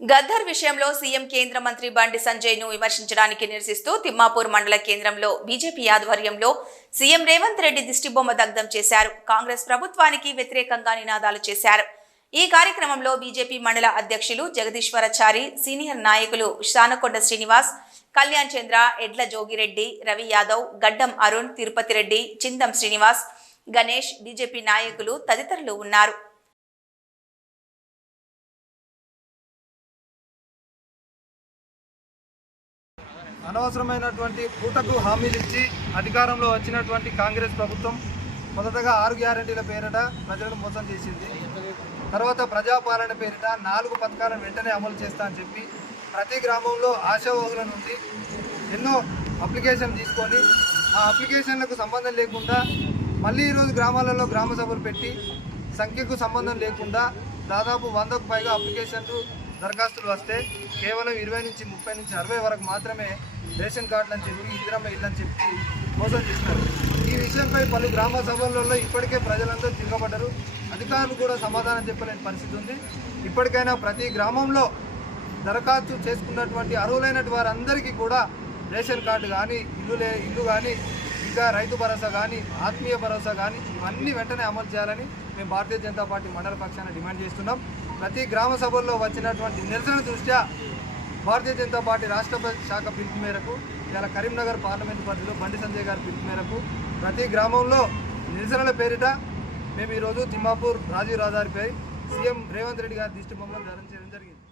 గద్దర్ విషయంలో సీఎం కేంద్ర మంత్రి బండి సంజయ్ను విమర్శించడానికి నిరసిస్తూ తిమ్మాపూర్ మండల కేంద్రంలో బీజేపీ ఆధ్వర్యంలో సీఎం రేవంత్ రెడ్డి దిష్టిబొమ్మ దగ్ధం చేశారు. కాంగ్రెస్ ప్రభుత్వానికి వ్యతిరేకంగా నినాదాలు చేశారు. ఈ కార్యక్రమంలో బీజేపీ మండల అధ్యక్షులు జగదీశ్వరచారి సీనియర్ నాయకులు శానకొండ శ్రీనివాస్ కళ్యాణ్ చంద్ర ఎడ్ల జోగిరెడ్డి రవి యాదవ్ గడ్డం అరుణ్ తిరుపతి రెడ్డి చిందం శ్రీనివాస్ గణేష్ బీజేపీ నాయకులు తదితరులు ఉన్నారు. అనవసరమైనటువంటి పూటకు హామీలు ఇచ్చి అధికారంలో వచ్చినటువంటి కాంగ్రెస్ ప్రభుత్వం మొదటగా ఆరు గ్యారంటీల పేరిట ప్రజలను మోసం చేసింది. తర్వాత ప్రజాపాలన పేరిట నాలుగు పథకాలను వెంటనే అమలు చేస్తా అని చెప్పి ప్రతి గ్రామంలో ఆశావహుల నుండి ఎన్నో అప్లికేషన్ తీసుకొని ఆ అప్లికేషన్లకు సంబంధం లేకుండా మళ్ళీ ఈరోజు గ్రామాలలో గ్రామ సభలు పెట్టి సంఖ్యకు సంబంధం లేకుండా దాదాపు వందకు పైగా అప్లికేషన్లు దరఖాస్తులు వస్తే కేవలం ఇరవై నుంచి ముప్పై నుంచి అరవై వరకు మాత్రమే రేషన్ కార్డులను చెప్పి ఇందిరమ్మ ఇల్లు అని చెప్పి మోసం చేస్తారు ఈ విషయంపై పలు గ్రామ సభలలో ఇప్పటికే ప్రజలందరూ తిరగబడ్డారు. అధికారులు కూడా సమాధానం చెప్పలేని పరిస్థితి ఉంది. ఇప్పటికైనా ప్రతి గ్రామంలో దరఖాస్తు చేసుకున్నటువంటి అర్హులైనటువంటి వారందరికీ కూడా రేషన్ కార్డు కానీ ఇల్లు లే ఇల్లు కానీ ఇంకా రైతు భరోసా కానీ ఆత్మీయ భరోసా కానీ ఇవన్నీ వెంటనే అమలు చేయాలని మేము భారతీయ జనతా పార్టీ మండల పక్షాన డిమాండ్ చేస్తున్నాం. ప్రతి గ్రామ సభల్లో వచ్చినటువంటి నిరసన దృష్ట్యా భారతీయ జనతా పార్టీ రాష్ట్ర శాఖ పిలుపు మేరకు ఇలా కరీంనగర్ పార్లమెంట్ పరిధిలో బండి సంజయ్ గారి పిలుపు మేరకు ప్రతి గ్రామంలో నిరసనల పేరిట మేము ఈరోజు తిమ్మాపూర్ రాజీవ్ రహదారిపై సీఎం రేవంత్ రెడ్డి గారి దిష్టి బొమ్మను ధరించడం జరిగింది.